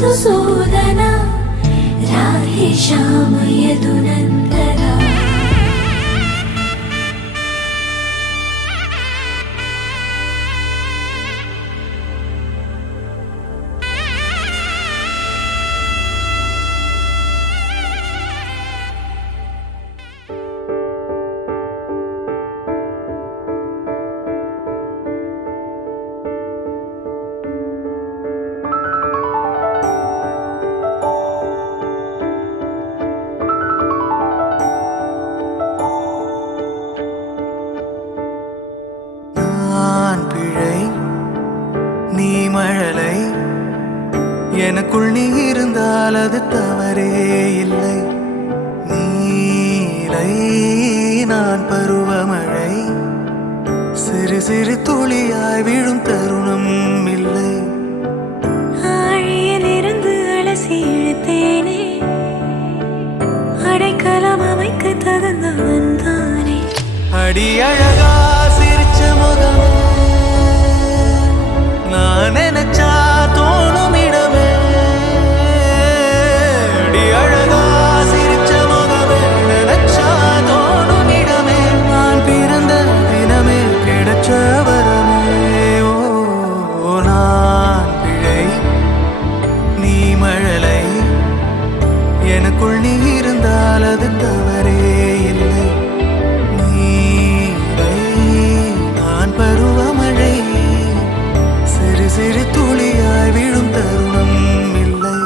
मधुसूदना राधे श्याम यदुनन्दना। எனக்குள் நீ இருந்தால் அது தவறே இல்லை. நீலை நான் பருவமழை, சிறு சிறு துளியாய் விழும் தருணம் இல்லை. ஆழியிலிருந்து அலசி இழுத்தேனே, அடைக்கலம் அமைக்க தகுந்தவன் தானே. அடி அழகா சிரிச்ச முகம் நான் நினைச்சா தோணும் இடமே. அடி அழகா சிரிச்ச முகமே நினைச்சா தோணும் இடமே. நான் பிறந்த தினமே கிடைச்ச வரமே. ஓ நான் பிழை நீ மழலை, எனக்குள் நீ இருந்தால் அது தவறே இல்லை. நீரை நான் பருவமழை, சிறு சிறு துளியாய் விழும் தருணம் இல்லை.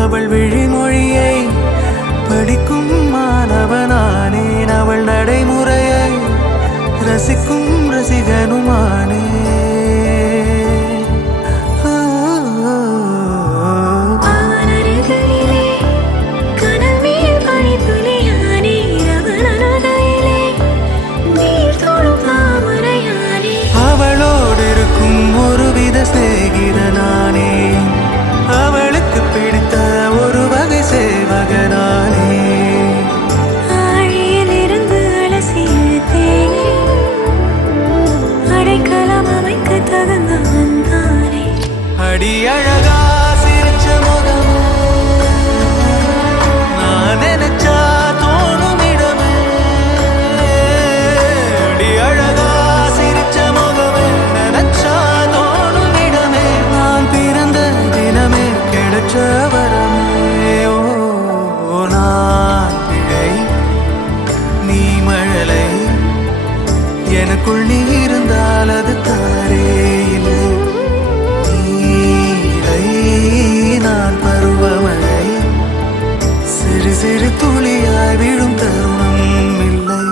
அவள் விழிமொழியை படிக்கும் மாணவனானேன், அவள் நடைமுறையை ரசிக்கும் ரசிகனுமானே. அவளோடு இருக்கும் ஒருவித சிநேகிதனானே, அவளுக்கு பிடித்த ஒரு வகை சேவகனானே. ஆழியிலிருந்து அலசி இழுத்தேனே, அடைக்கலம் அமைக்க தகுந்தவன் தானே. அடி அழகா சிரிச்ச முகம் நான் நினைச்சா தோணும் இடமே. அடி அழகா சிரிச்ச முகமே நினைச்சா தோணும் இடமே. நான் பிறந்த தினமே கிடைச்ச வரமே. ஓ நான் பிழை நீ மழலை, எனக்குள் நீ இருந்தால் அது தவறே இல்லை. நீலை நான் பருவமழை, சிறு சிறு துளியாய் விழும் தருணம் இல்லை.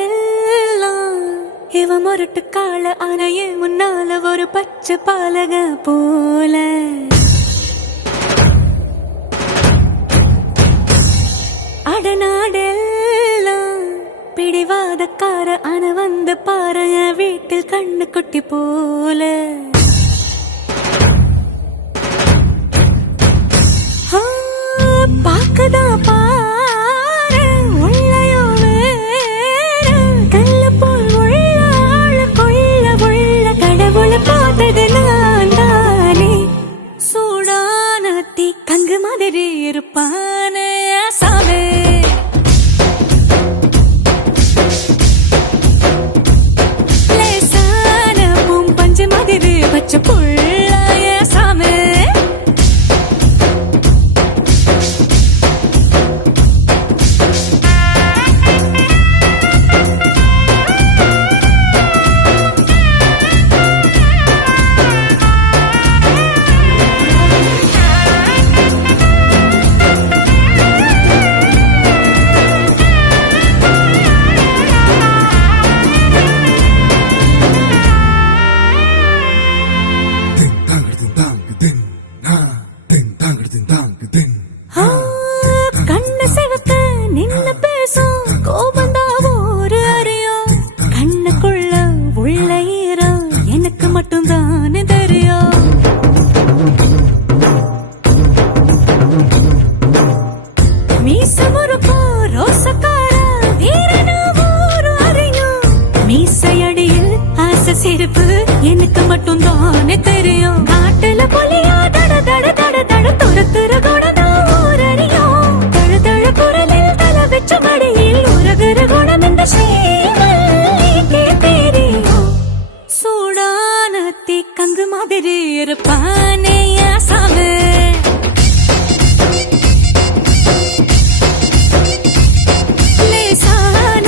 அடவூரெல்லாம் இவ முரட்டு கால அணைய முன்னால ஒரு பச்சை பாலக போல. அடநாடெல்லாம் பிடிவாதக்கார அண வந்து பாருங்க வீட்டில் கண்ணு குட்டி போல. பாக்கதா பாரு உள்ளயோ வேற, கல்ல போல் உள்ள கொள்ள உள்ள கடவுளை பார்த்தது நான் தானே. சூடான தீ கங்கு மாதிரி இருப்பானே. எனக்கு மட்டும் தானே தெரியும். காட்டுல புலியா தட தட தட தட துரத்துற குணம் ஊரறியும். தழ தழ குரலில் தலை வச்ச மடியில் உருகுற குணம் இந்த ஸ்ரீமல்லிகே தெரியும். சூடான தீக்கங்கு மாதிரி இருப்பானே சாமி. லேசான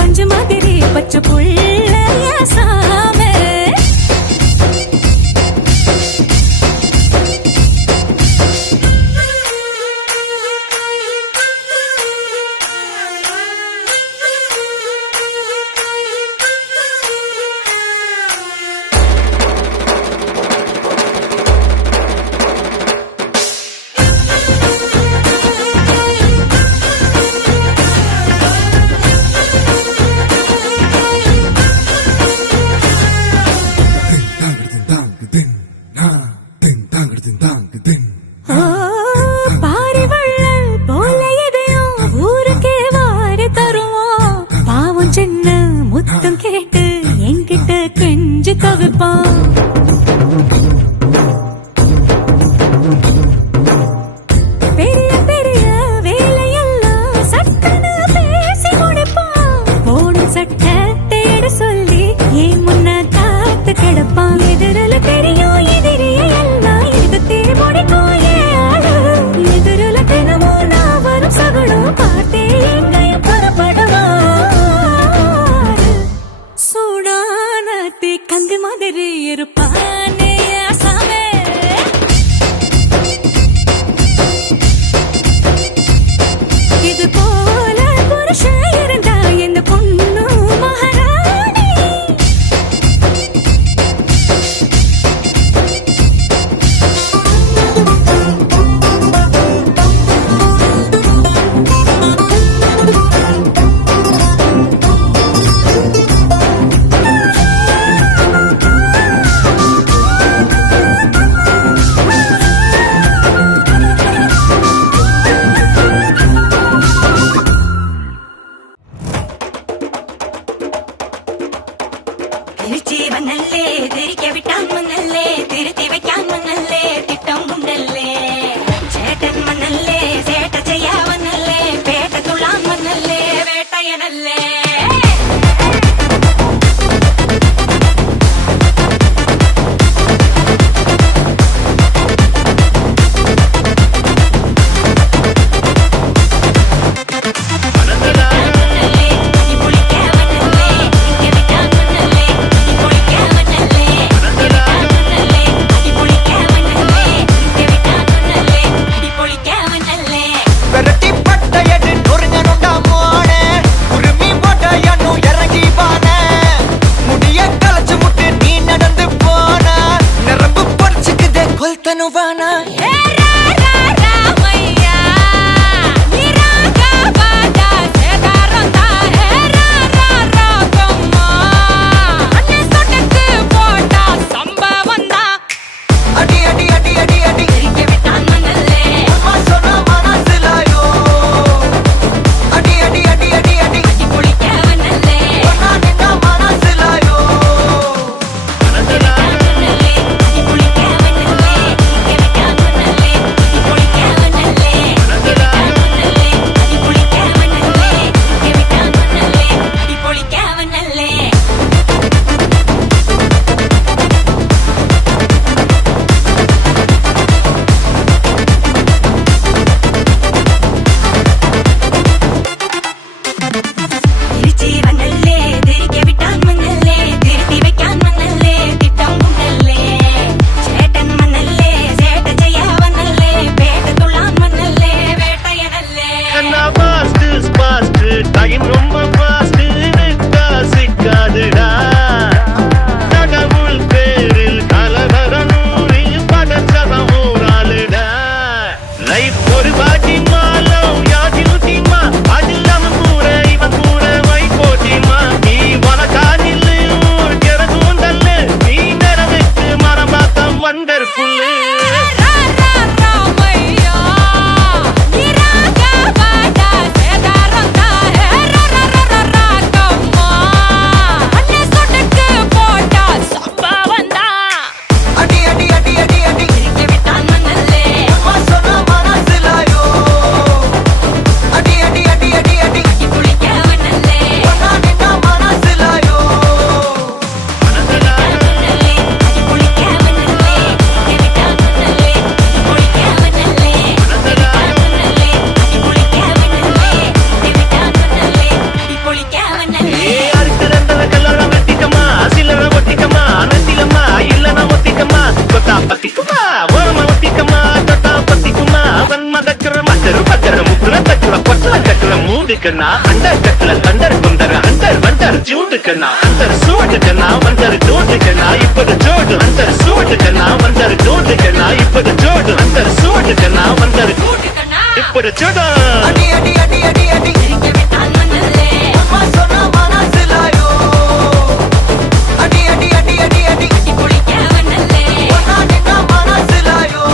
பஞ்சு மாதிரி பச்சை புள்ள சாமி. பாரிவள்ளல் போல எதையும் ஊருக்கே வாரி தருவோம். பாவம் சின்ன முத்தம் கேட்டு என்கிட்ட கெஞ்சி தவிப்பான். பெரிய பெரிய வேலையெல்லாம் சட்டன பேசி முடிப்பான். போடும் சட்டை தேட சொல்லி ஏன் முன்ன காத்து கிடப்பான். எதிரில தெரியும் எதிரிய எல்லாம் எதிர்த்தே முடிக்கும் ஏன் ஆளு. எதிரில தினமும் நான் வரும் சகுனம் பார்த்தே எங்கையும் புறப்படுவான். சூடான தீக்கங்கு மாதிரி இருப்பானே சாமி. இது போல புருஷன் இருந்தா எந்த பொண்ணு மகாராணி. திருச்சி வந்தல்லே திரிக்க விட்டான் மன்னல்லே திருத்தி வைக்கான் மன்னல்லே திட்டம் உண்டல்லே. சேட்டன் மன்னல்லே சேட்ட செய்ய வந்தல்லே பேட்ட துளான் மன்னல்லே வேட்டையனல்லே. கண்ணா அண்டர் கட்டல தண்டர் குந்தர் அண்டர் வண்டர் ஜூட்டு கண்ணா அண்டர் சூட்டு கண்ணா வண்டர் டூட்டு கண்ணா இப்பது ஜோடு அண்டர் சூட்டு கண்ணா வண்டர் டூட்டு கண்ணா இப்பது ஜோடு அண்டர் சூட்டு கண்ணா வண்டர் இப்பது ஜோடு அடி அடி அடி அடி அடி விட்டான் மன்னலே அம்மா சொன்ன மனசிலாயோ அடி அடி அடி அடி அடி குளிக்க வண்ணலே ஒன்னா நின்னா மனசிலாயோ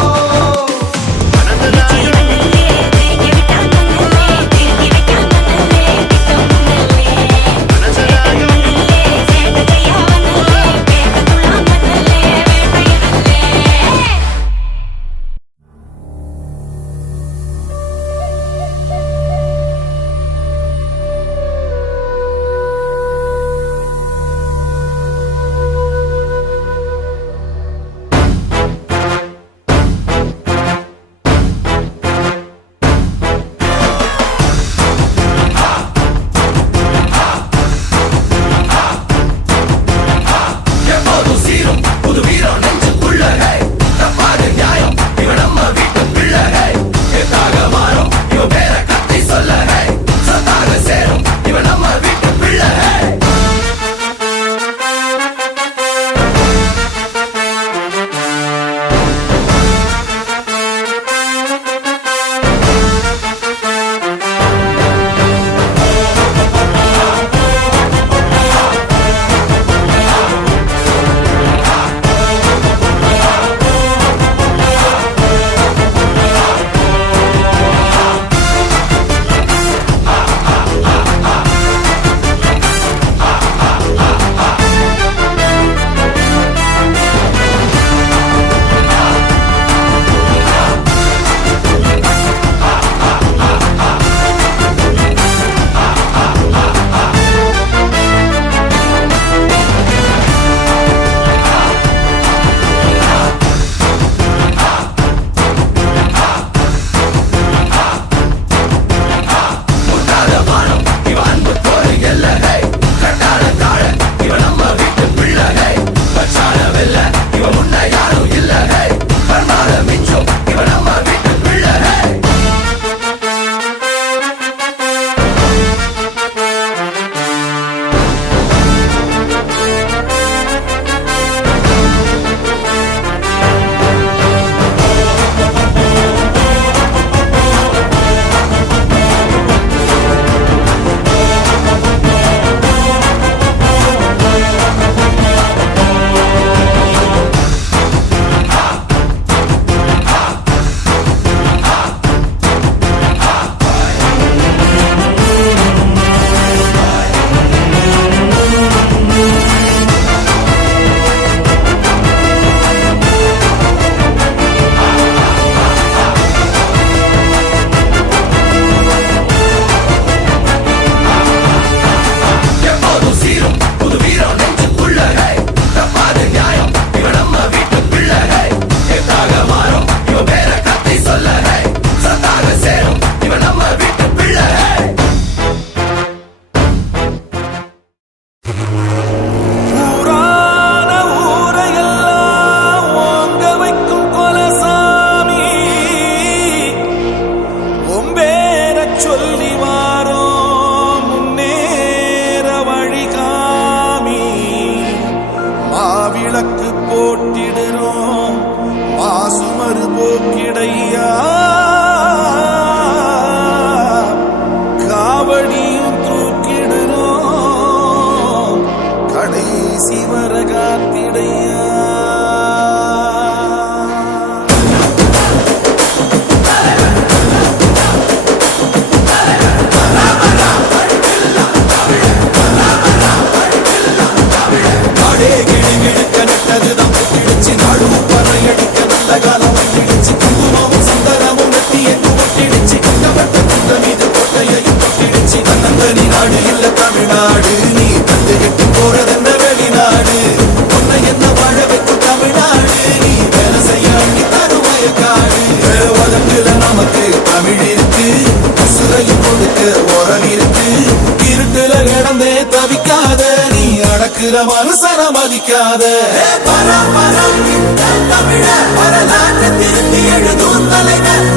மனுஷன மதிக்காத தமிழ வரலாற்று திருத்தி எழுதும் தலைவர்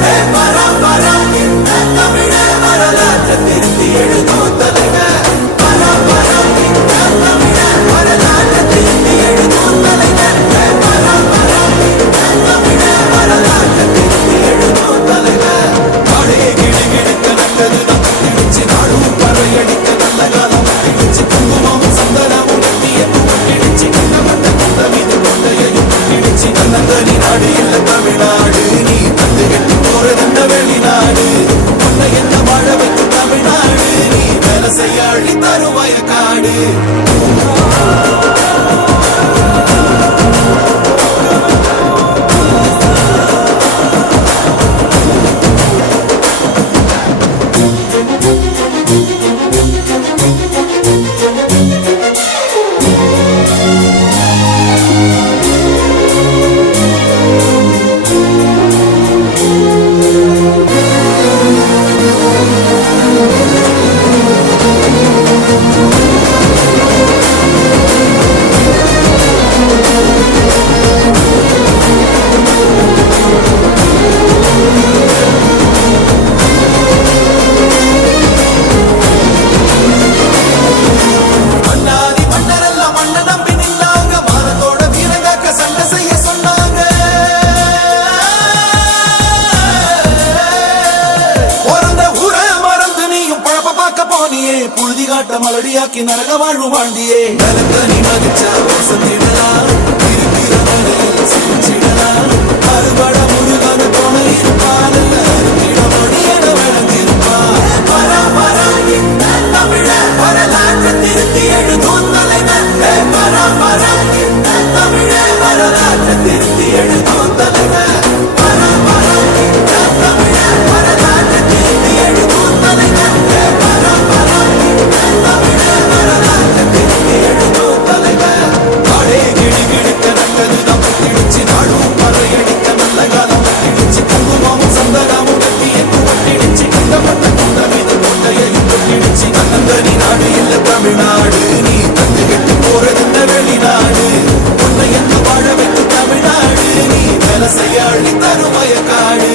தமிழ வரலாற்று வரலாற்றை திருத்தி எழுதும் தலைவர். வரா வரா இந்த தமிழர் வரலாற்றை திருத்தி எழுதும் தலைவர். வரா வரா இந்த தமிழர் வரலாற்றை திருத்தி எழுதும் தலைவர். நாடே கிடு கிடுக்க நல்லது நமக்கு நாடும் பறையடிக்க நல்ல காலம் கிழிச்சு குங்குமமும் சந்தனமும் நெத்தியமும் கிழிச்சு கண்டவந்த குந்தமிது கொண்டையையும் கிழிச்சு கண்ணந்தனி நாடு இல்ல தமிழ்நாடு. நீ தந்து கட்டி போறதென்ன வெளிநாடு. உன்னை என்ன வாழ வைக்கும் தமிழ்நாடு. நீ வேலை செய்ய அழி தரும் வயக்காடு. மன்னாதி மன்னரெல்லாம் மண்ணை நம்பி நின்னாங்க. மானத்தோட வீரங்காக்க சண்டை செய்ய சொன்னாங்க. பிறந்த ஊரை மறந்து நீயும் பழப்ப பார்க்க போனியே. புழுதி காட்ட மலடியாக்கி நரக வாழ்வு வாழ்ந்தியே. நிலத்த நீ மதிச்சா வசந்திடலாம். இருக்கிற வரையில் சிரிச்சிடலாம். அறுபட முருகனு துணை இருப்பான். அருந்திட மொழியென விளங்கிருப்பான். வரா வரா இந்த தமிழர் வரலாற்றை திருத்தி எழுதும் தலைவர். வரா வரா இந்த தமிழர் வரலாற்றை திருத்தி எழுதும் தலைவர். வரா வரா இந்த தமிழர் வரலாற்றை திருத்தி எழுதும் தலைவர். வரா வரா இந்த தமிழர் வரலாற்றை திருத்தி எழுதும் தலைவர். நாடே கிடு கிடுக்க நல்லது நம்ம கிழிச்சு நாடும் பறையடிக்க நல்ல காலம் கிழிச்சு குங்குமமும் சந்தனமும் நெத்தியமும் கிழிச்சு கண்டவந்த குந்தமிது கொண்டையையும் கிழிச்சு கண்ணந்தனி நாடு இல்ல தமிழ்நாடு. நீ தந்து கட்டி போறதென்ன வெளிநாடு. உன்னை என்ன வாழ வைக்கும் தமிழ்நாடு. நீ வேலை செய்ய அழி தரும் வயக்காடு.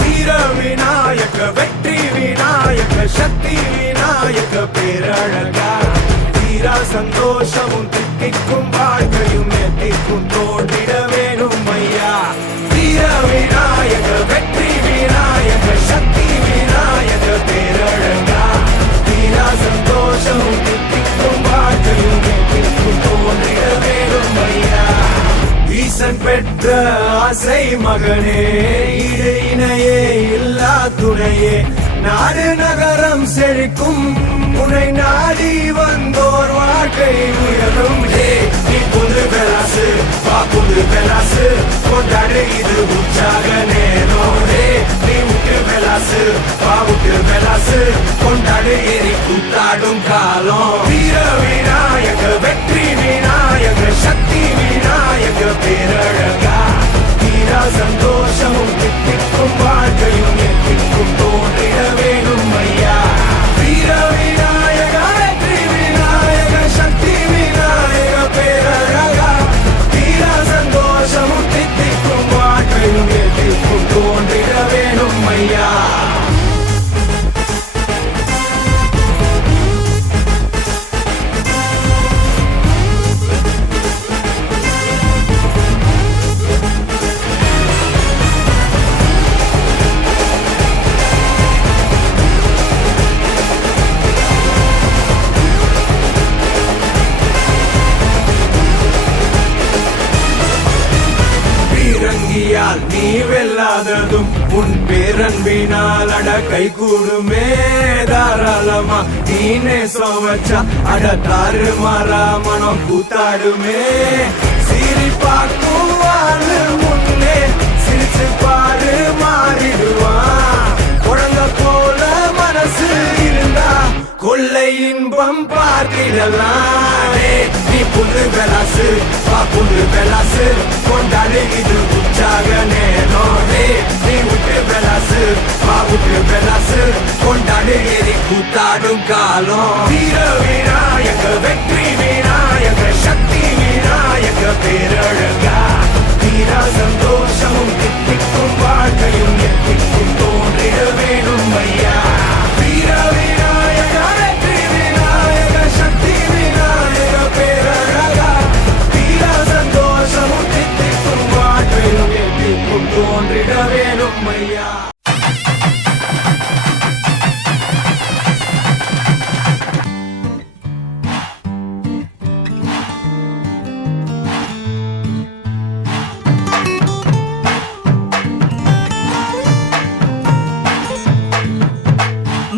வீர விநாயக வெற்றி விநாயக சக்தி விநாயக பேரழகா. தீரா சந்தோஷமும் தித்திக்கும் வாழ்க்கையும் எத்திக்கும் தோன்றிட வேணும் ஐயா. வீர விநாயக வெற்றி விநாயக சக்தி விநாயக பேரழகா. தீரா சந்தோஷமும் தித்திக்கும் வாழ்க்கையும் எத்திக்கும் தோன்றிட வேணும் ஐயா. ஈசன் பெற்ற ஆசை மகனே இடு இணையே இல்லா துணையே. நாடு நகரம் செழிக்கும் உன்னை நாடி வந்தோர் வாழ்க்கை உயரும். நீ புது பெலாசு வா புது பெலாசு கொண்டாடு இது உற்சாக நேரம். நீ விட்டு பெலாசு வா விட்டு பெலாசு கொண்டாடு எரி கூத்தாடும் காலம். வீர விநாயக வெற்றி விநாயக சக்தி விநாயக பேரழகா. தீரா சந்தோஷமும் தித்திக்கும் வாழ்க்கையும் எத்திக்கும் தோன்றிட வேணும் ஐயா. வீர விநாயக வெற்றி விநாயக சக்தி விநாயக பேர ஆனால் நீ வெல்லாததும் உன் பேரன்பினால் அட கை கூடுமே தாராளமா நீ நேசம் வச்சா அட தாறு மாறா மனம் கூத்தாடுமே சீரி பார்க்குவான்னு முன்னே சிரிச்சு பாரு மாறிடுவான் குழந்தை போல மனசு இருந்தா கொள்ளை இன்பம் பார்த்திடலாம் நீ புல்லு வெலாசு வா புல்லு வெலாசு கொண்டாடு இது உற்சாக நேரம் நீ விட்டு வெலாசு வா விட்டு வெலாசு கொண்டாடு எரி கூத்தாடும் காலம் வீர விநாயக வெற்றி விநாயக சக்தி விநாயக பேரழகா தீரா சந்தோஷமும் தித்திக்கும் வாழ்க்கையும் எத்திக்கும் தோன்றிட வேணும் ஐயா வீர விநாயக வெற்றி விநாயக சக்தி விநாயக பேரழகா தீரா சந்தோஷமும் தித்திக்கும் வாழ்க்கையும் எத்திக்கும் தோன்றிட வேணும் ஐயா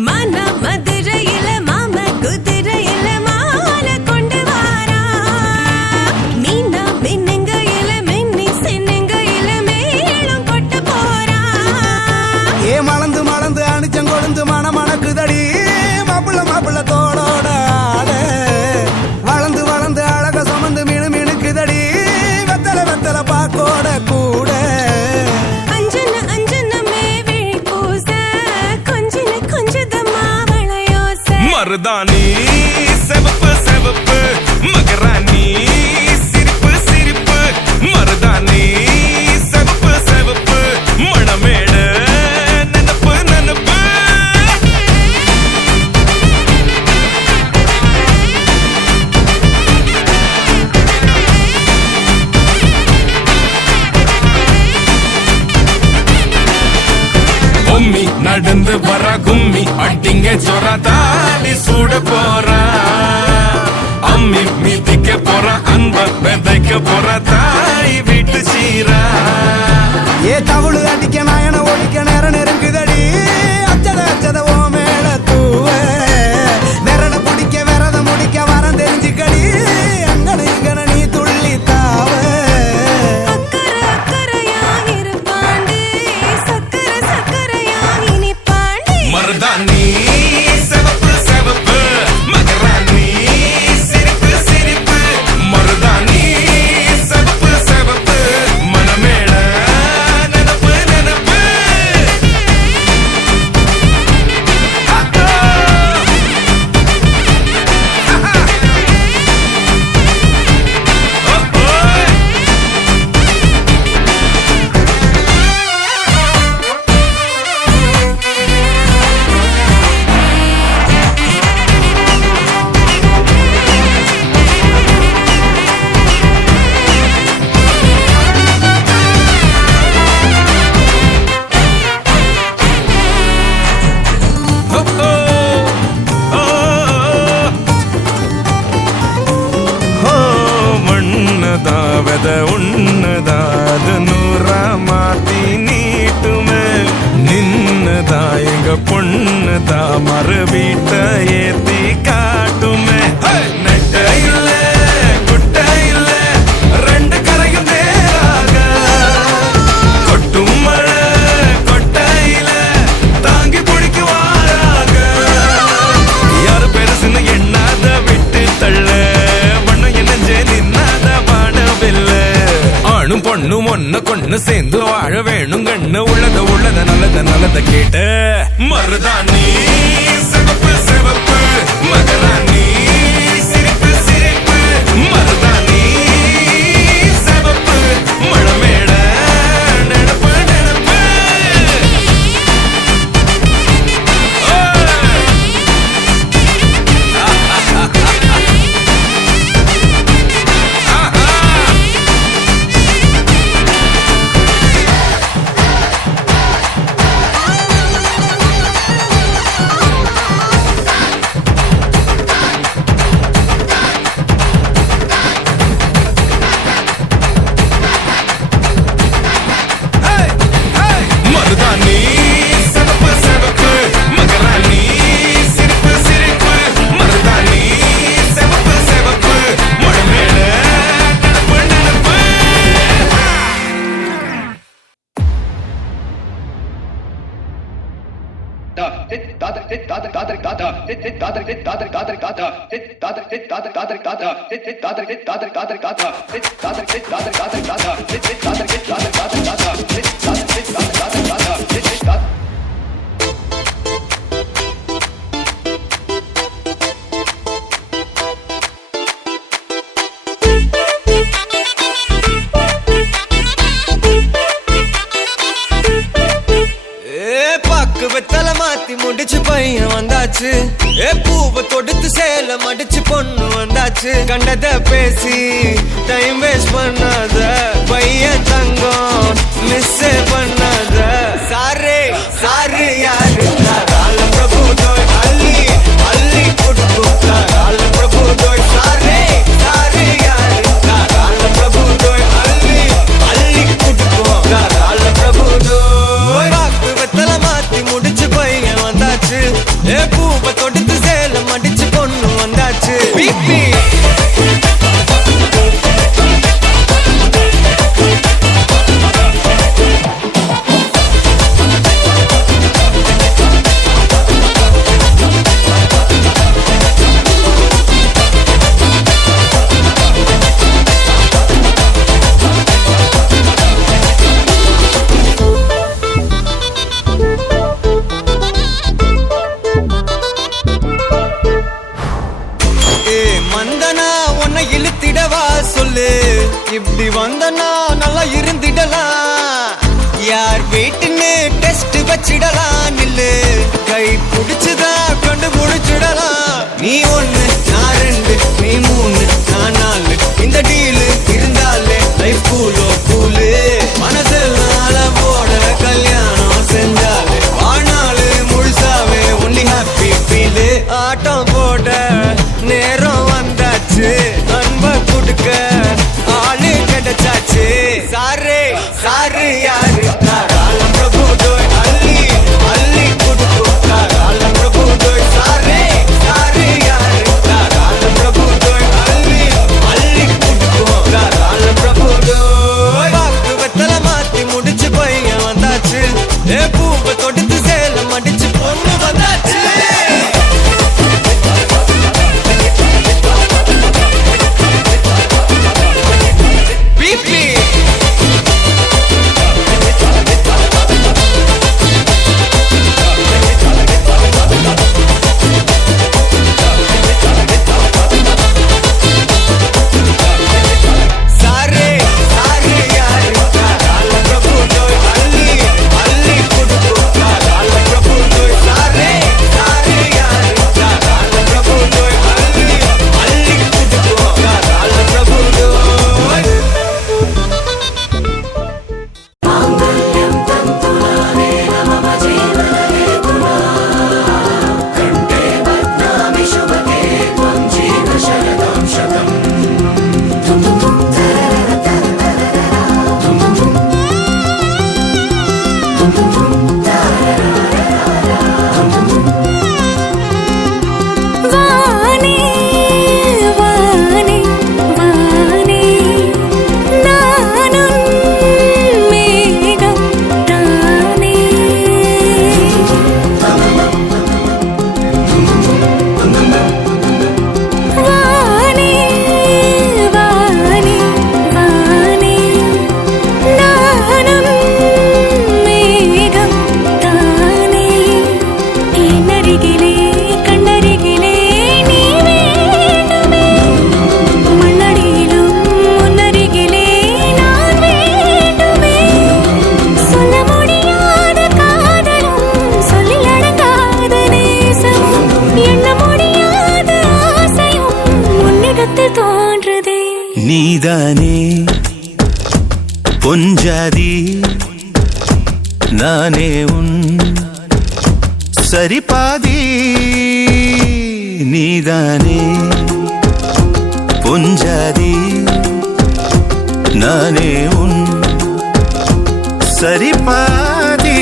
மன மதுரையில மாம குதிரையில மாலை கொண்டு வாரா மீனா மின்னுங்கையில மின்னி சின்னுங்கையில மேலும் கொட்ட போறா ஏ மலந்து மலந்து அணிச்சம் கொழுந்து மணக்குதடி மாப்பிள்ள தோளோட ஆட வளர்ந்து வளர்ந்து அழக சுமந்து மினுக்குதடி வெத்தல பாக்கோட கூட அஞ்சன அஞ்சனமே விழி பூச கொஞ்சன கொஞ்சதமா வளையோச மருதாணி செவப்பு செவப்பு மகராணி சிரிப்பு சிரிப்பு மருதாணி செவப்பு செவப்பு மணமேட நனப்பு நனப்பு பொம்மி நடந்து வர கும்மி அட்டிங்க ஜொரா தாலி சூட போறா அம்மி மிதிக்க போற அன்ப விதைக்க போற தாய் வீட்டு சீரா ஏ தவுளு அடிக்க நாயன ஒடிக்க நேரம் நெருங்குதடி அச்சத ஓ மேல தூவ விரல பிடிக்க விரத முடிக்க வரம் தெரிஞ்சுக்கடி அங்கன இங்கன நீ துள்ளி தாவ அக்கறை அக்கறையா இருப்பாண்டு சக்கரை சக்கரையா இனிப்பாண்டு மருதாணி செவப்பு செவப்பு மகராணி சிரிப்பு சிரிப்பு மருதாணி செவப்பு செவப்பு மணமேள நனப்பு நனப்பு மண்ணதாவத உன்னதாத நூறா மாத்தி நீட்டுமே நின்னதா எங்க பொண்ணுதா மறு வீட்ட ஏத்தி காட்டுமே நெட்ட இல்ல குட்ட இல்ல ரெண்டு கரையும் நேராக கொட்டும் மழை கொட்டையில தாங்கி பிடிக்குவாராக யாரு பெருசுன்னு எண்ணாத விட்டு தள்ள பண்ண என்னஞ்சே நின்னாத பாடவில்ல ஆணும் பொண்ணும் ஒன்ன கொண்டு சேர்ந்து வாழ வேணும் கண்ணு உள்ளத நல்லத கேட்ட மருதாணி சிவப்பு சிவப்பு மகராணி சிரிப்பு சிரிப்பு மருதாணி சிவப்பு மணமேட நெனப்பு நெனப்பு வெத்தலை மாத்தி முடிச்சு பையன் வந்தாச்சு. பூவை தொடுத்து சேல மடிச்சு பொண்ணு வந்தாச்சு. கண்டத பேசி டைம் வேஸ்ட் பண்ணாத பையன் தங்கம் மிஸ் பண்ணாத. சாரே சாரு யாரு கால பிரபு தோய் அள்ளி அள்ளி குடுக்கு கால பிரபு தோய். சாரே சாரு யாரு கால பிரபு தோய் அள்ளி அள்ளி குடுக்கு கால பிரபு தோய். வெத்தலை மாத்தி முடிச்சு பையன் வந்தாச்சு. பூவை தொடுத்து சேல மடிச்சு பொண்ணு வந்தாச்சு. பிபி மந்தனா உன்னை இழுத்திடவா சொல்லு. இப்படி வந்தனா நல்லா இருந்திடலாம். யார் வீட்டுன்னு டெஸ்ட் வச்சிடலாம். நில்லு கை பிடிச்சுதா கண்டு முடிச்சிடலாம். நீ ஒண்ணு நான் ரெண்டு நீ மூணு நான் நாலு. இந்த டீலு இருந்தாலே லைஃப் கூலோ கூலு. மனசெல்லாம் போட கல்யாணம் செஞ்சாலே ஆனாலு முழுசாவே ஒன்லி ஹாப்பி ஃபீலு. ஆட்டம் போட நேரம் வந்தாச்சு. அன்ப கொடுக்க ஆளு கிடைச்சாச்சு. சாரே சாரு யாரு காலம் பிரபு தோய் அள்ளி அள்ளி கொடுக்கு காலம் பிரபு தோய். சாரே சாரு யாரு காலம் பிரபு தோய் அள்ளி அள்ளி கொடுக்கு காலம் பிரபு தோய். பாக்கு வெத்தலை மாத்தி முடிச்சு பையன் வந்தாச்சு. பூவை தொடுத்து சேல மடிச்சு பொண்ணு வந்தாச்சு. நீதானே பொஞ்சாதி நானே உன் சரிபாதி. நீதானே பொஞ்சாதி நானே உன் சரிபாதி.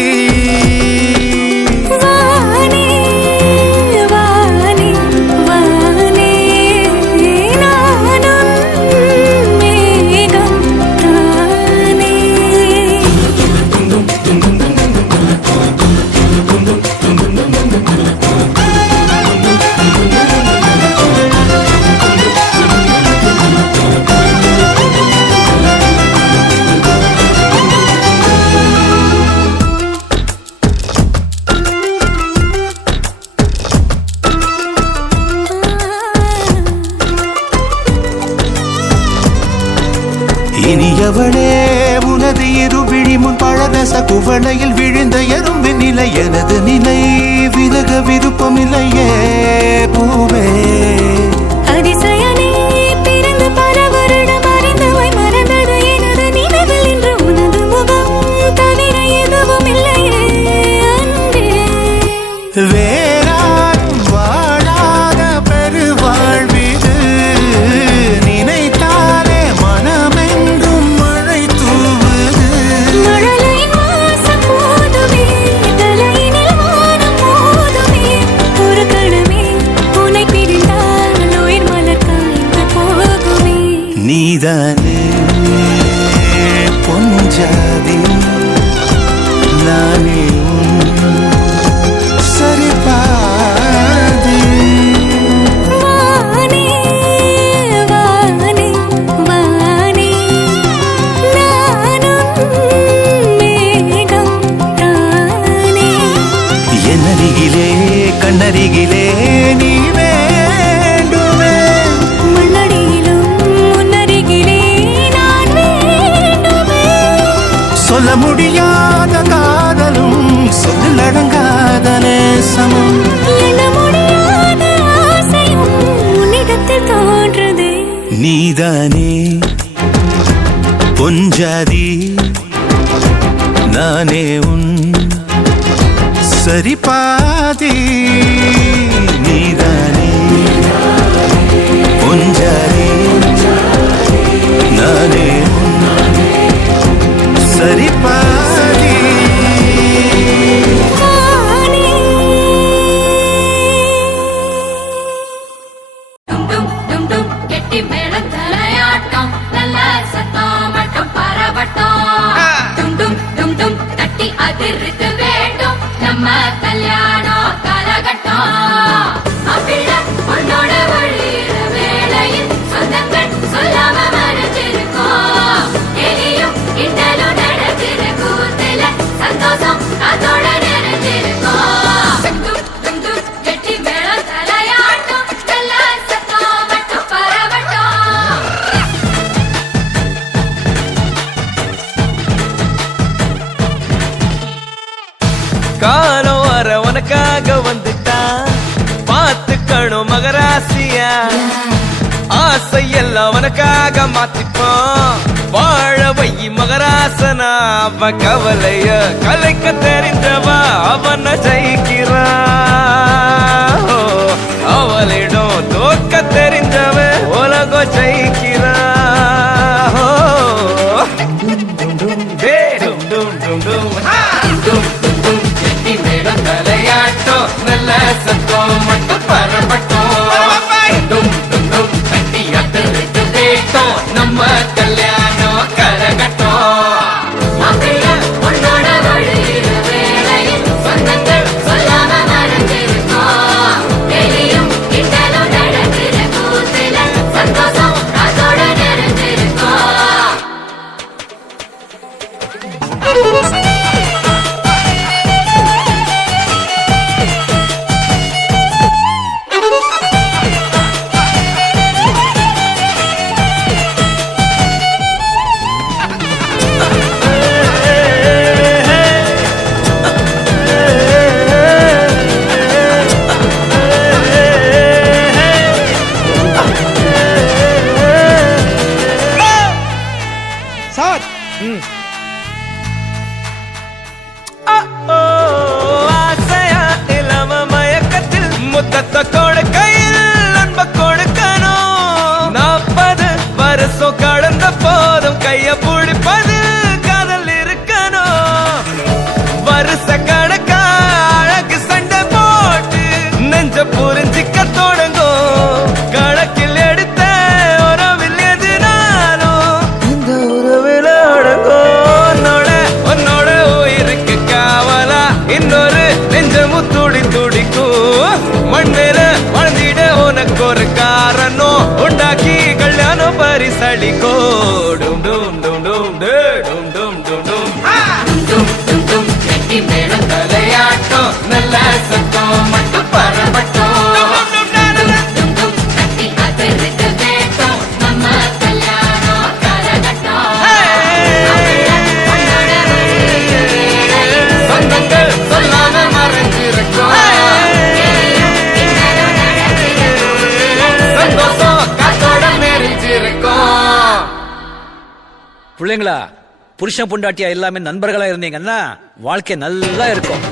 இனியவளே உனது இருவிழி முன் பழதச குவளையில் விழுந்த எறும்பின் நிலை எனது நிலை விலக விருப்பமில்லையே பூவே அதிசயனே பிறந்து பல வருடம் அறிந்தவை மறந்தது எனது நினைவில் இன்று உனது முகம் தவிர எதுவும் இல்லையே அன்பே வேறாரும் வாழாத பெருவாழ்விது நினைத்தாலே மனமெங்கும் மழை தூவுது மழலையின் வாசம் போதுமே தலையினில் வானம் போதுமே ஒரு கணமே உன்னை பிரிந்தால் உயிர் மலர் காய்ந்து போகுமே நீதானே பொஞ்சாதி நானே உன் சரிபாதி வானே வானே வானே நானும் மேகம் தானே என்னருகிலே கண்ணருகிலே நீ வேண்டுமே மண்ணடியிலும் முன்னருகிலே நான் வேண்டுமே சொல்ல முடியாத காதலும் சொல்லில் அடங்காத நேசமும் எண்ண முடியாத ஆசையும் உன்னிடத்தில் தோன்றுதே நீதானே பொஞ்சாதி நானே உன் சரிபாதி நீதானே பொஞ்சாதி நானே உன் சரிபாதி வானே டும் டும் டும் கெட்டி மேளம் தலையாட்டம் நல்ல சத்தம் மட்டும் பரவட்டம் டும் டும் டும் டும் தட்டி அதிர்த்து வேண்டும் நம்ம கல்யாணம் கலகட்டம் அப்பிள்ள உன்னோட வழியிற வேளையில் சொந்தங்கள் சொல்லாம மறைஞ்சிருக்கோம் எலியும் கிண்டலும் நடக்கிற கூத்துல சந்தோஷம் அதோட நிறைஞ்சிருக்கோம் டும் டும் டும் கெட்டி மேளம் தலையாட்டம் நல்ல சத்தம் மட்டும் பரவட்டம் காலம் வர உனக்காக வந்துட்டான் பார்த்துக்கணும் மகராசியா ஆசை எல்லாம் அவனுக்காக மாத்திப்போம் வாழ வை மகராசனா அவ கவலைய கலைக்க தெரிஞ்சவ அவனை ஜெயிக்கிறா அவளிடம் தோக்க தெரிஞ்சவ உலகம் ஜெயிக்கிறா டும் டும் டும் டும் ஹா! கெட்டி மேளம் தலையாட்டம் நல்ல சத்தம் மட்டும் பரப்பட்டும் டும் டும் டும் கட்டி அதிர்த்து வேட்டம் நம்ம கல்யாணம் கரகட்டம் அப்பிள்ள உன்னோட வழியிற வேளையில் சொந்தங்கள் சொல்லாம மறைஞ்சிருக்கோம் எலியும் கிண்டலும் நடக்கிற கூத்துல சந்தோஷம் அதோட நிறைஞ்சிருக்கோம் சார் ஆசையா இளம மயக்கத்தில் முத்தத்தை கொடுக்கையில் அன்ப கொடுக்கணும் 40 வருஷம் கடந்த போதும் கைய பிடிப்பது காதல் இருக்கணும் வருஷ கணக்கா அழகு சண்டை போட்டு நெஞ்ச புரிஞ்சிக்க தொடங்கும் கணக்கில் எடுத்த உறவில் எதுனாலும் இந்த உறவில் அடங்கும் உன்னோட உயிருக்கு காவலா இன்னொரு நெஞ்சமு துடி துடிக்கும் மண் மேல வாழ்ந்திட உனக்கு ஒரு காரணம் உண்டாக்கி கல்யாணம் பரிசளிக்கோ டும் டும் டும் டும் டே டும் டும் டும் டும் ஹா! டும் டும் டும் கெட்டி மேளம் தலையாட்டம் நல்ல சத்தம் மட்டும் பரவட்டும் டும் டும் தட்டி அதிர்த்து வேட்டம் நம்ம கல்யாணம் கரகட்டம் பிள்ளைங்களா புருஷன் பொண்டாட்டியா எல்லாமே நண்பர்களா இருந்தீங்கன்னா வாழ்க்கை நல்லா இருக்கும்.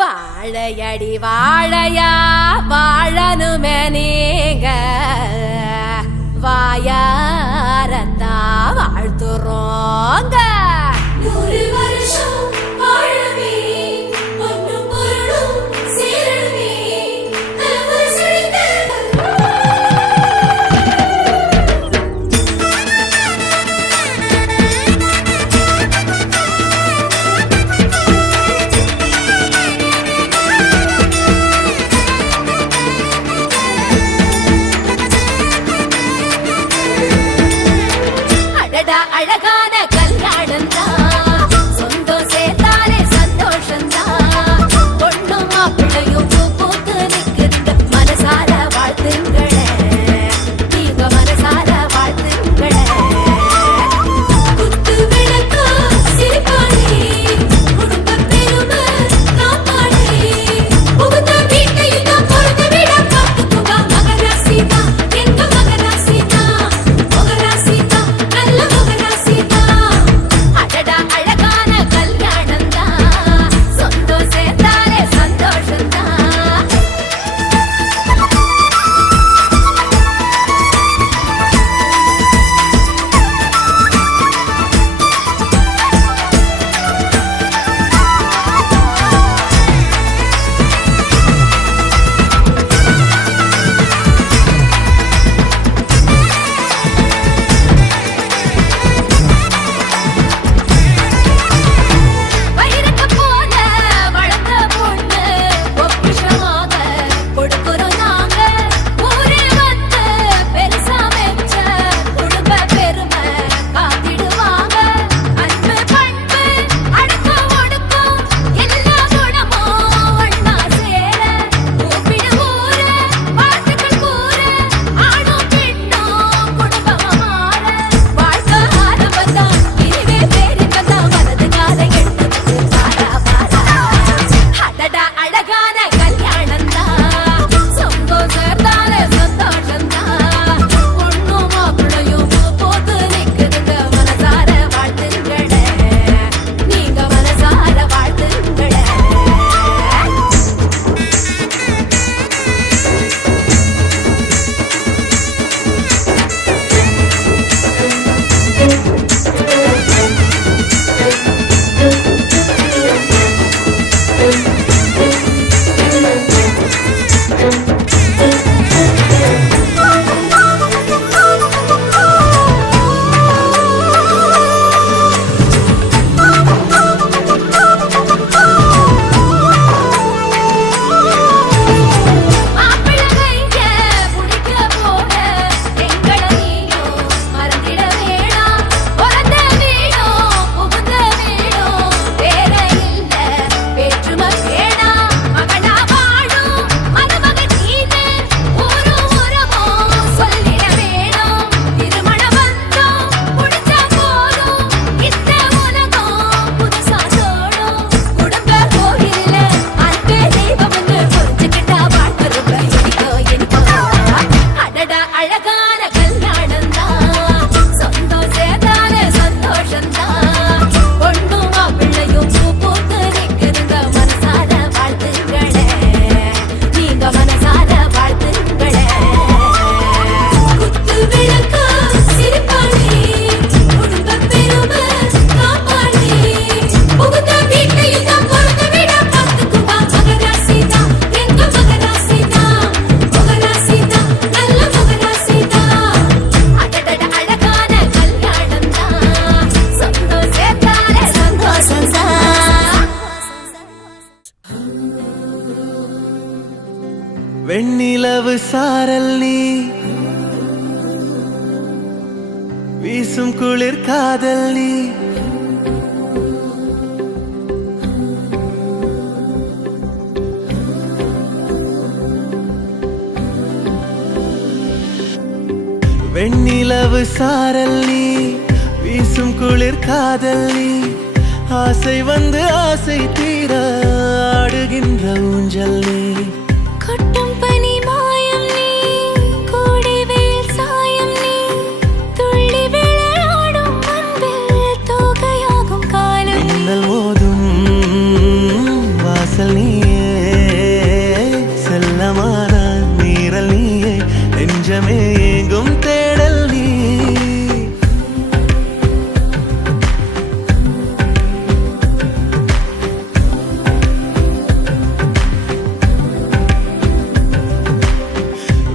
வாழையடி வாழையா வாழனுமே நீங்க வாயாரத்தா வாழ்த்துறோங்க. 100 வருஷம் வாழவே பொன்னும் பொருளும் சேரவே தலைமுறை செழிக்க. அழகான கல்யாணம் தான் சொந்தம் சேர்த்தாலே சந்தோஷம் தான். பொண்ணும் மாப்பிள்ளையும் பூத்து நிற்கிற மனசார வாழ்த்துங்களே, நீங்க மனசார வாழ்த்துங்களே. குத்து விளக்கா சிரிப்பானே குடும்ப பெருமை காப்பானே, புகுந்த வீட்டையும் தான் பொறுத்து விட பார்த்துக்குவா. மகராசி தான் எங்க மகராசி தான், மகராசி தான் நல்ல மகராசி தான். அடடா அழகான கல்யாணம் தான் சொந்தம் சேர்த்தாலே சந்தோஷம் தான். வைரத்தை போல வளர்ந்த பொண்ணு பொக்கிஷமாக கொடுக்கிறோம் நாங்க. ஊரே வந்து பெருசா வச்ச குடும்ப பெருமை காத்திடுவாங்க. அன்பு பண்பு அடக்கம் ஒடுக்கம் எல்லா குணமும் ஒண்ணா சேர கூப்பிடு ஊர வாழ்த்துக்கள் கூற ஆணும் பெண்ணும் குடும்பமா மாற. வாழ்க்கை ஆரம்பத்தான் இனிமே பேருங்கத்தான் வலது காலை எடுத்து வச்சு பாரா பாரா. அடடா அழகான கல்யாணம் தான் சொந்தம் சேர்த்தாலே சந்தோஷம் தான். பொண்ணும் மாப்பிள்ளையும் போத்து நிற்குதுங்க மனசார வாழ்த்துங்களே, நீங்க மனசார வாழ்த்துங்களே. மாப்பிள்ளைங்க புடிக்க போக எங்கள நீயும் மறந்திட வேணாம். பிறந்த வீடும் புகுந்த வீடும் வேற இல்ல வேற்றுமை வேணாம். மகனா வாழும் மருமகன் நீனு ஊரும் உறவும் சொல்லிட வேணும். திருமண பந்தம் முடிச்சா போதும் இந்த உலகம் புதுசா தோடும். குடும்ப கோயில்ல அன்பே தெய்வம்னு புரிஞ்சுக்கிட்டா வாழ்க்கை இனிக்கோ இனிக்கோ. அடடா அழகான கல்யாணம் தான் சொந்தம் சேர்ந்தாலே சந்தோஷம் தான். பொண்ணும் மாப்பிள்ளையும் பூத்து நிற்குதுங்க மனசார வாழ்த்துங்களே, நீங்க மனசார வாழ்த்துங்களே. குத்து விளக்கா சிரிப்பானே குடும்ப பெருமை காப்பானே, புகுந்த வீட்டையும் தான் பொறுத்து விட பார்த்துக்குவா. மகராசி தான் எங்க மகராசி தான், மகராசி தான் நல்ல மகராசி தான். அடடட அழகான கல்யாணம் தான் சொந்தம் சேர்த்தாலே சந்தோஷம் தான். வெண்ணிலவு சாரல் நீ வீசும் குளிர் காதல் நீ வெண்ணிலவு சாரல் நீ வீசும் குளிர் காதல் நீ ஆசை வந்து ஆசை தீர ஆடுகின்ற ஊஞ்சல் நீ கொட்டும் பனி மாயம் நீ கோடை வெயில் சாயம் நீ துள்ளி விளையாடும் அன்பில் தோகையாகும் காலம் நீ. மின்னல் மோதும் வாசல் நீயே செல்லமான நீரல் நீயே நெஞ்சமே எங்கும் தேடல் நீ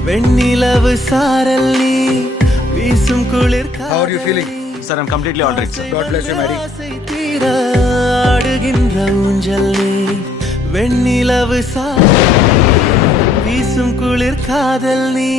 வெண்ணிலவு சாரல் நீ வீசும் குளிர் How are you feeling? Sir, I'm completely all right, sir. God bless you, Mary. ஆசை தீர ஆடுகின்ற ஊஞ்சல் நீ வெண்ணிலவு சாரல் வீசும் குளிர் காதல் நீ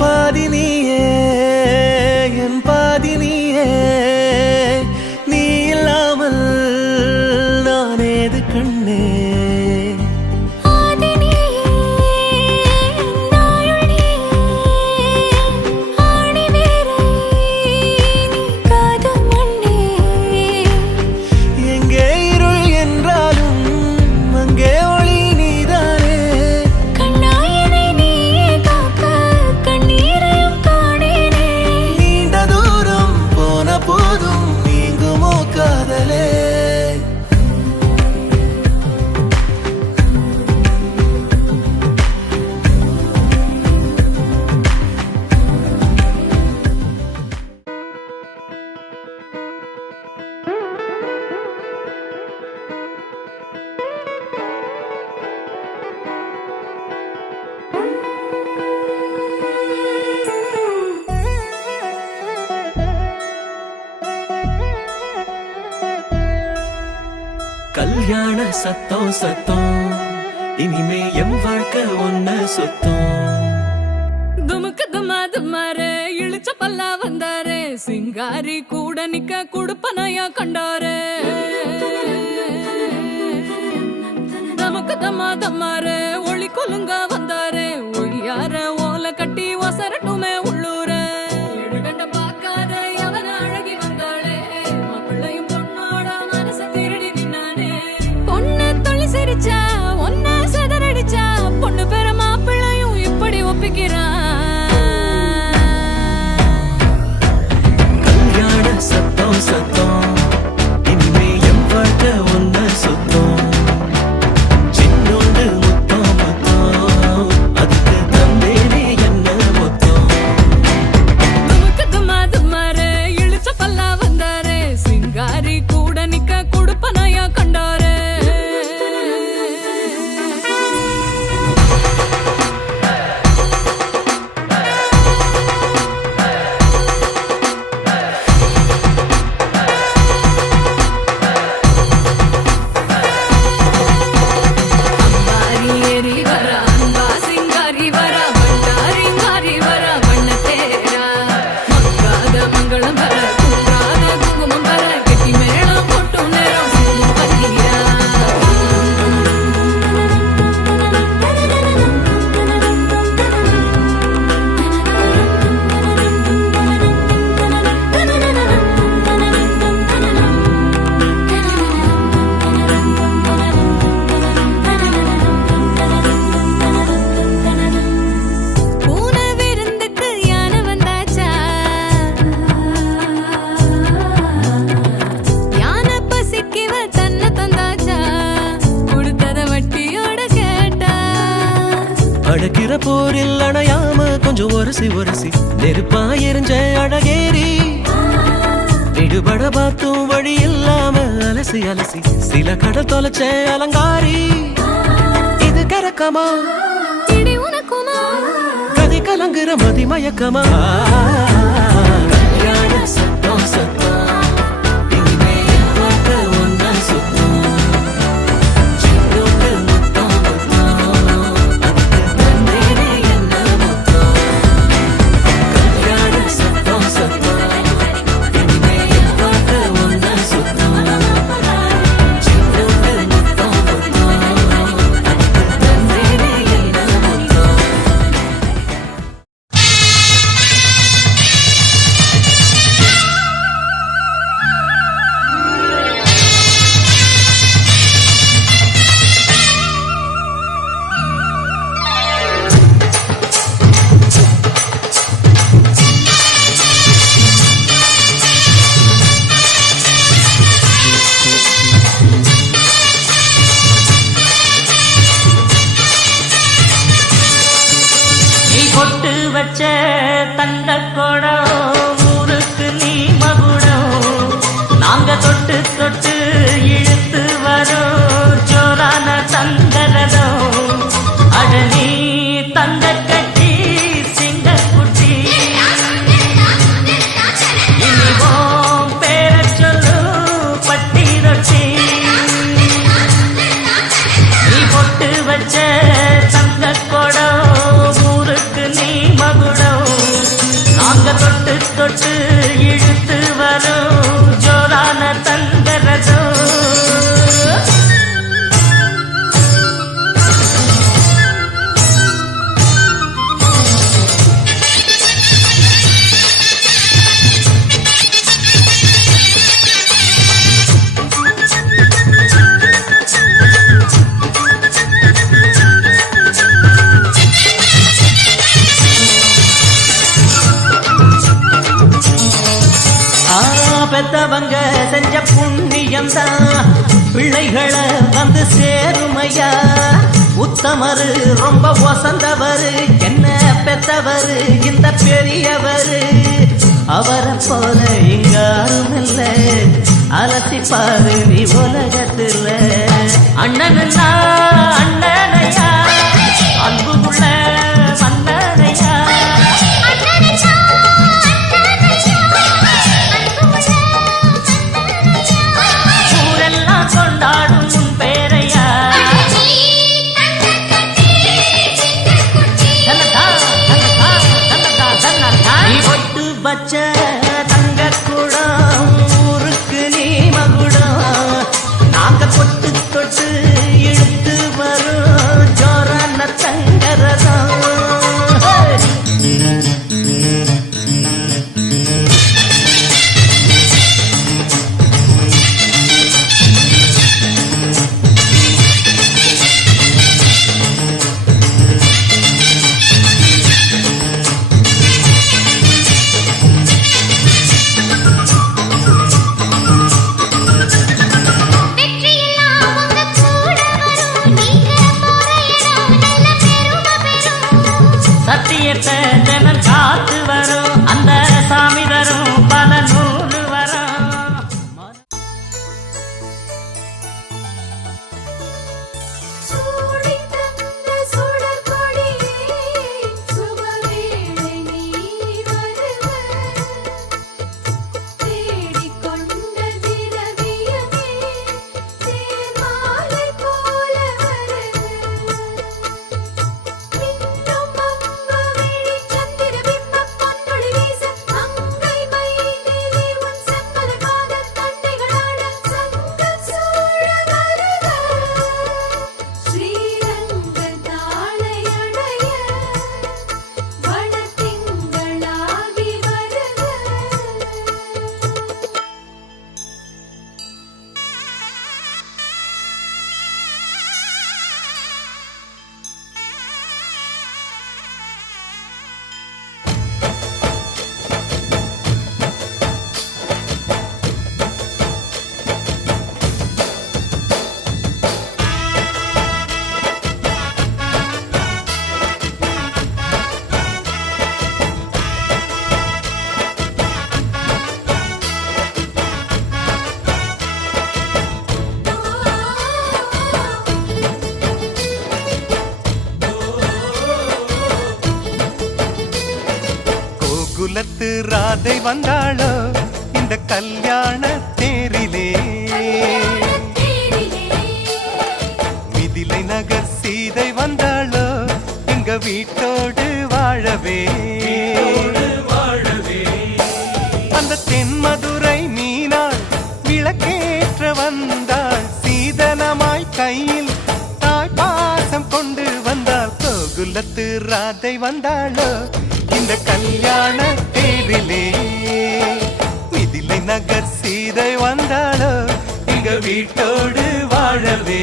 பாதி நீயே என் பாதி நீயே நீ இல்லாமல் நான் ஏது கண்ணே ஆதி நீயே நாயுள் நீயே ஆணி வேரை நீ காதும் மண்ணே எங்கே இருள் என்றாலும் அங்கே ஒளி நீதானே கண்ணாயனை நீயே காக்க கண்ணீரையும் காணேனே நீண்ட தூரம் போன போதும் நீங்குமோ காதலே கல்யாண சத்தம் சத்தம் இனிமே என் வாழ்க்கை ஒன்ன சுத்தம் துமுக்கு துமாரே இழுச்ச பல்லா வந்தாரே சிங்காரி கூட நிக்க குடுப்பனையா கண்டாரே தமக்கு தமாரே ஒளி கொலுங்க வந்தாரே ஒய்யார ஓல கட்டி ஒசரட்டுமே உள்ளூரே எழுகண்ட பார்க்காத அவன அழகி வந்தாளே மாப்பிள்ளையும் பொண்ணோட மனச திருடி நின்னானே பொண்ணு தொழி சிரிச்சா ஒன்ன செதறடிச்சா பொண்ணு பேர மாப்பிள்ளையும் இப்படி ஒப்பிக்கிறான் கல்யாண சத்தம் சத்தம் இனிமே என் வாழ்க்கை ஒன்ன சுத்தம் சின்னோண்டு முத்தம் முத்தம் அதுக்கு தந்தேனே என்ன மொத்தம் துமுக்கு துமாரே இழுச்ச பல்லா வந்தாரே சிங்காரி கூட நிக்க குடுப்பனையா கண்டாரே அம்பாரி ஏறி வரா அன்பா சிங்காரி வரா பண்டாரிங்காரி வரா வண்ண தேரா மங்காத மங்களம் வர குன்றாத குங்குமம் வர கெட்டி மேளம் போட்டும் நேரம் சிங்கும் பன்னீரா பூனை விருந்துக்கு யானை வந்தாச்சா யானை பசிக்கிவ தன்னை தந்தாச்சா கொடுத்தத வட்டியோட கேட்டா அடக்கிற போரில் அணையாம கொஞ்சம் ஒரசி ஒரசி நெருப்பா எரிஞ்ச அழகேரி விடுபட பார்த்தும் வழி இல்லாம அலசி அலசி சில கடல் தொலைச்ச அலங்காரி இது கரக்கமா இடி உனக்குமா கதி கலங்குற மதி மயக்கமா கல்யாண சத்தம் சத்தம் இனிமே வாழ்க்கை ஒன்னா சுத்தம் சின்னோட்டு முத்தம் முத்தம் அதுக்கு தந்தேனே என்ன முத்தம் கல்யாண சத்தம் சத்தம் இனிமே வாழ்க்கை ஒன்னா சுத்தம் சின்னோட்டு முத்தம் முத்தம் அதுக்கு தந்தேனே என்ன முத்தம் நீ பொட்டு வச்ச தங்க குடம் ஊருக்கு நீ மகுடம் நாங்க தொட்டு தொட்டு இழுத்து வரோம் ஜோரான தங்கரதம் அட நீ தங்க கட்டி சிங்க குட்டி இனிவோம் பேர சொல்லு பட்டி ரொட்டி நீ பொட்டு வச்ச தங்க குடம் ஊருக்கு நீ மகுடம் நாங்க தொட்டு தொட்டு இழுத்து வரோம் ஜோரான தங்கரதம் பெத்தவங்க செஞ்ச புண்ணியம் தான் பிள்ளைகளை வந்து சேருமையா உத்தமரு ரொம்ப வசந்தவரு என்ன பெத்தவரு இந்த பெரியவரு அவரை போல இங்காரும் இல்ல அலசி பாரு நீ உலகத்துல அண்ணனுன்னா அண்ணனையா அன்புக்குள்ள மன்னனையா ஊரெல்லாம் கொண்டாடும் உன் பேரையா நீ பொட்டு பச்ச தங்க குடம் ஊருக்கு நீ மகுடம் நாங்க தொட்டு தொட்டு இழுத்து வரும் ஜோரான தங்கரதம் வெற்றியெல்லாம் உங்க கூட வரும் நீங்க போற இடம் நல்ல பெருமை பெறும் சத்தியத்தை தினம் காத்து வரும் அந்த சாமி தரும் பல நூறு வரும் சூடி தந்த சுடர் கொடியே சுபவேளை நீ வருவ தேடிக்கொண்ட திரவியமே தேர்மாலை போல வருக மின்னும் அம்பு விழி சந்திர பிம்ப பொன்னொளி வீச அங்கை கோகுலத்து ராதை வந்தாளோ இந்த கல்யாண தேரிலே மிதிலை நகர் சீதை வந்தாளோ எங்க வீட்டோடு வாழவே அந்த தென்மதுரை மீனாள் விளக்கேற்ற வந்தாள் சீதனமாய் கையில் தாய் பாசம் கொண்டு வந்தாள் கோகுலத்து ராதை வந்தாளோ இந்த கல்யாண தேரிலே மிதிலை நகர் சீதை வந்தாளோ எங்க வீட்டோடு வாழவே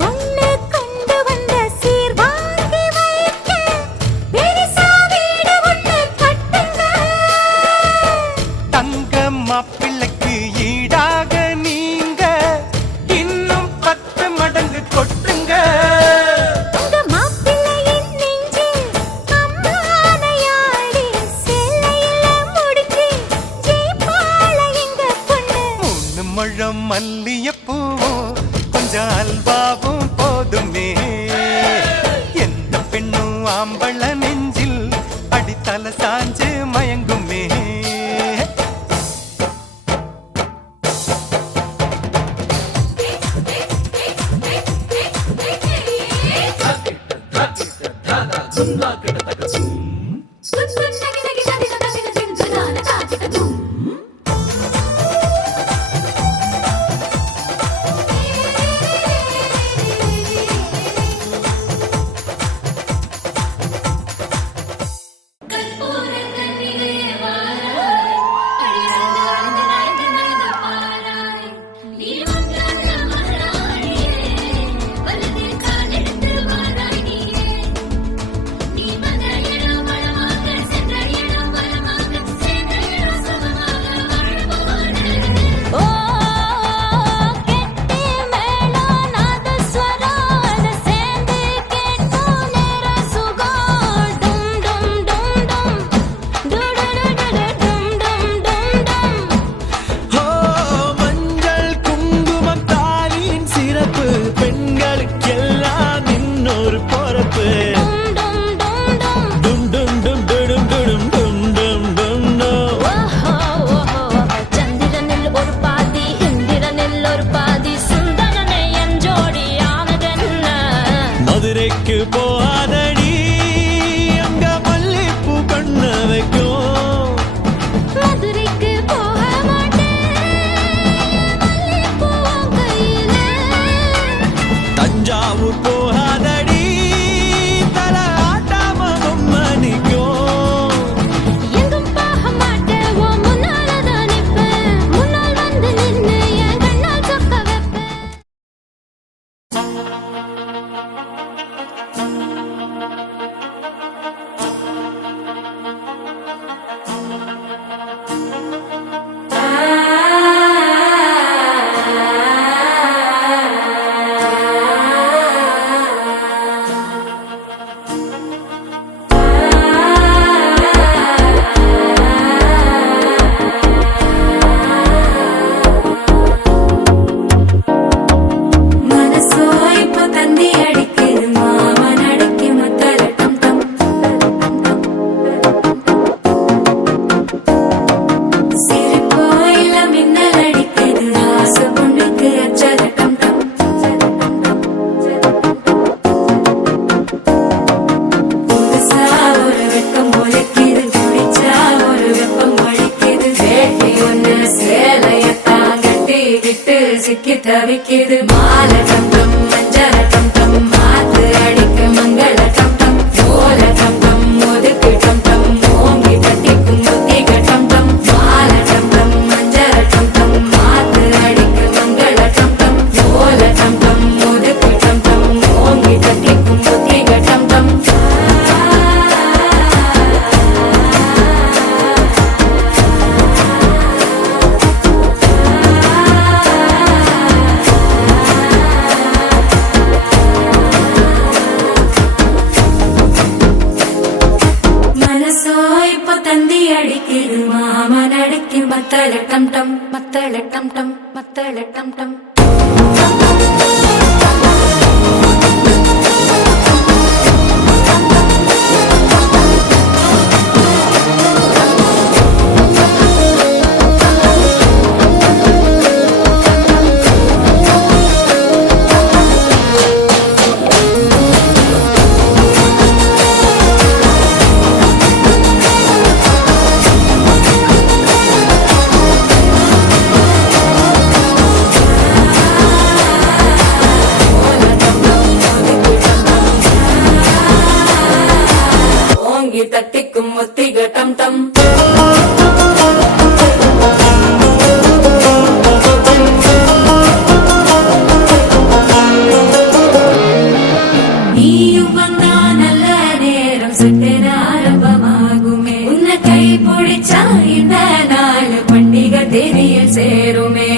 பொண்ணு கொண்டு வந்த சீர் வாங்கி வைக்க பெரிசா வீடு ஒண்ணு கட்டுங்க. தங்க மாப்பிள்ளைக்கு ஈடாக நீங்க இன்னும் 10 மடங்கு கொட்டுங்க உங்க மாப்பிள்ளையின் நெஞ்சில் அம்மானையாடி சேலையில முடிச்சு ஜெயிப்பாள எங்க பொண்ணு. 3 முழம் மல்லியப்பூவும் கொஞ்சம் அல்வாவும் போதுமே எந்த பெண்ணும் ஆம்பள நெஞ்சில் அடித்தல சாஞ்சு மயங்குமே ஓ கெட்டி மேளம் நாதஸ்வரம் அது சேர்ந்து கேட்கும் நேர சுகம் டும் டும் டும் டும் டுடுடுடுடு டும் டும் டும் டும். ஓ மஞ்சள் குங்குமம் தாலியின் சிறப்பு பெண்களுக்கெல்லாம் இன்னொரு பொறப்பு டும் டும் டும் டும். டும் டும் டும் டும் டும் டும் டும் டும் டும். ஓஹோ ஓஹோ சந்திரனில் ஒரு பாதி இந்திரனில் ஒரு பாதி சுந்தரனை என் ஜோடி ஆனதென்ன. மதுரைக்கு போகாதடி அங்க மல்லிப்பூ கண்ண வைக்கும் மதுரைக்கு போக மாட்டேன் மல்லிப்பூ உன் கையில. தஞ்சாவூர் போகாதடி தல ஆட்டாம மணிக்கும் எங்கும் போக மாட்டேன் உன் முன்னாலதான் நிப்பேன். முன்னால் வந்து நின்னு என் கண்ணால் சொக்க வைப்பேன். மனசோ இப்போ தந்தி அடிக்குது மாமன் அடிக்கு மத்தல டம் டம். சிரிப்போ இல்ல மின்னல் அடிக்குது ஆசை பொண்ணுக்கு அச்சத டம் டம். புதுசா ஒரு வெப்பம் முளைக்குது குடிச்சா ஒரு வெப்பம் ஒழிக்குது வேட்டி ஒண்ணு சேலையத்தான் கட்டிக்கிட்டு சிக்கி தவிக்குது மாலை டம் டம் மஞ்சள டம் டம் மாத்து அடிக்க மங்கள டம் டம் ஓல டம் டம் ஒதுக்கு டம் டம் ஓங்கி தட்டிக்கும் புத்திக டம் டம் மாலை டம் டம் மஞ்சள டம் டம் மாத்து அடிக்க மங்கள டம் டம் ஓல டம் டம் ஒதுக்கு டம் டம் ஓங்கி தட்டிக்கும் புத்திக டம் டம். மனசோ இப்போ தந்தி அடிக்குது மாமன் அடிக்கு மத்தல டம் டம். மத்தள டம் டம் மத்தள டம் டம் தட்டிக்கும் ஒத்திக டம் டம் நீயும் வந்தா நல்ல நேரம் சட்டென ஆரம்பமாகுமே உன்னை கை பிடிச்சா இந்த நாள் பண்டிகை தேதியில் சேருமே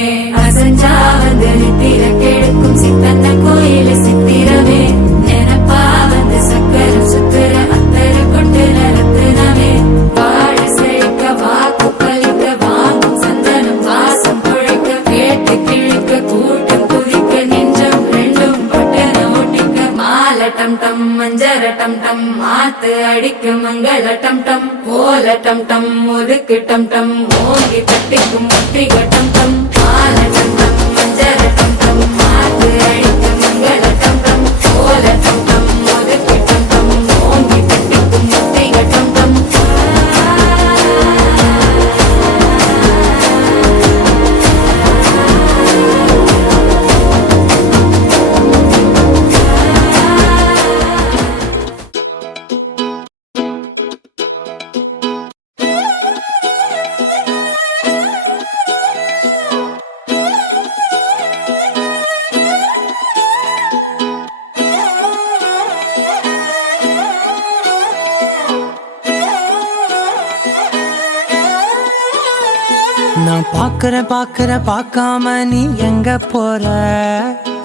அசஞ்சா வந்து நித்திர கெடுக்கும் சித்தன்ன கோயில சித்திரமே நினப்பா வந்து சக்கரம் சுத்துற அத்தர கொண்டு நடத்துனவே வாழ செழிக்க வாக்கு பலிக்க வாங்கும் சந்தனம் வாசம் குழைக்க கேட்டு கிழிக்க கூட்டம் குதிக்க நெஞ்சம் ரெண்டும் பட்டன ஒட்டிக்க மால டம் டம் மஞ்சர டம் டம் மாத்து அடிக்க மங்கள டம் டம் கோல டம் டம் ஒதுக்கு டம் டம் ஓங்கி தட்டிக்கும் ஒத்திக டம் டம் மால டம் டம் மஞ்சர டம் டம் மாத்து அடிக்க மங்கள டம் டம் கோல டம் டம் ஒதுக்கு டம் டம் ஓங்கி தட்டிக்கும் ஒத்திக டம் டம் நான் பாக்குற பார்க்காம நீ எங்க போற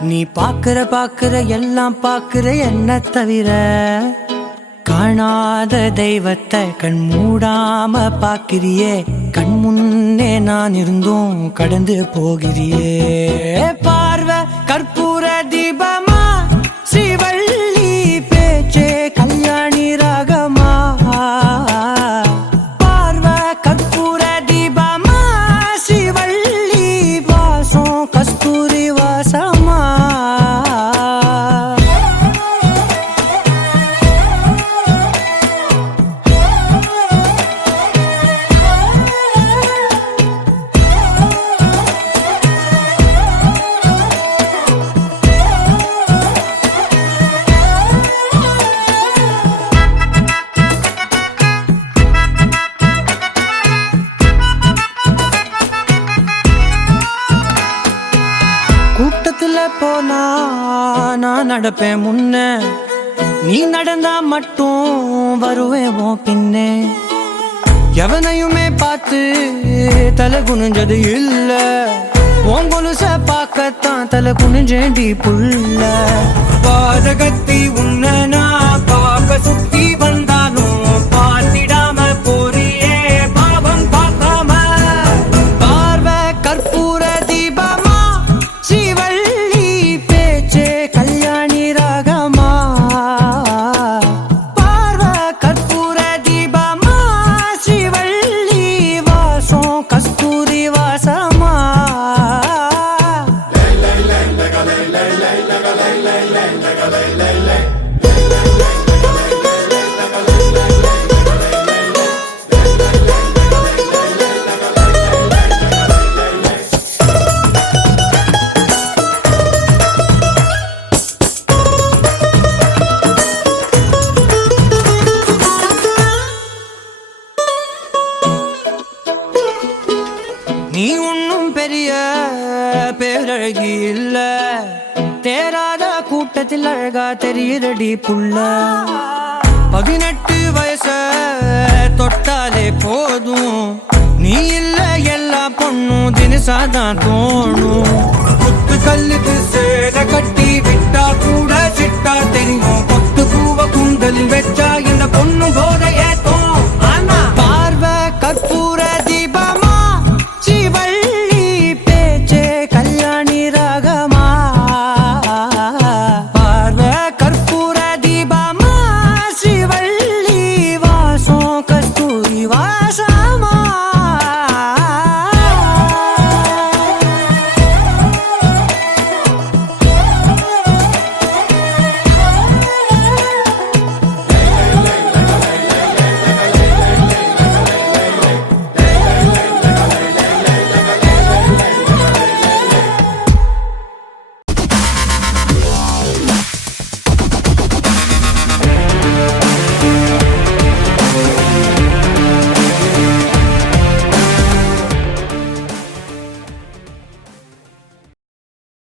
நீ பாக்குற எல்லாம் பாக்குற என்ன தவிர காணாத தெய்வத்தை கண் மூடாம பாக்கிறியே கண் முன்னே நான் இருந்தும் கடந்து போகிறியே பார்வை கற்பூர தீபமா ஸ்ரீவள்ளி பேச்சே கல்யாணி ராகமா பார்வை கற்பூர தீபமா ஸ்ரீவள்ளி வாசம் கஸ்தூரி வாசமா கூட்டத்துல போனா நான் நடப்பேன் முன்ன நீ நடந்தா மட்டும் வருவேன் உன் பின்னே எவனையுமே பார்த்து தலை குனிஞ்சது இல்ல உன் கொலுச பார்க்கத்தான் தலை குனிஞ்சேண்டி புள்ள பாதகத்தி உன்ன நான் பார்க்க சுத்தி வந்தாலும் பார்த்திடாம போறியே பாவம் பார்க்காம பார்வை கற்பூர தீபமா ஸ்ரீவள்ளி பேச்சே கல்யாணி ராகமா பார்வை கற்பூர தீபமா ஸ்ரீவள்ளி வாசம் கஸ்தூரி வாசமா நீ ஒன்னும் பெரிய பேரழகி இல்ல தேராத கூட்டத்தில் அழகா தெரியுதடி புள்ள 18 வயச தொட்டாலே போதும் நீ இல்ல எல்லா பொண்ணும் தினசாதான் தோணும் குத்து கல்லுக்கு சேர கட்டி விட்டா கூட சிட்டா தெரியும் கொத்து பூவ குண்டலில் வச்சா இந்த பொண்ணு போதையே தோணும்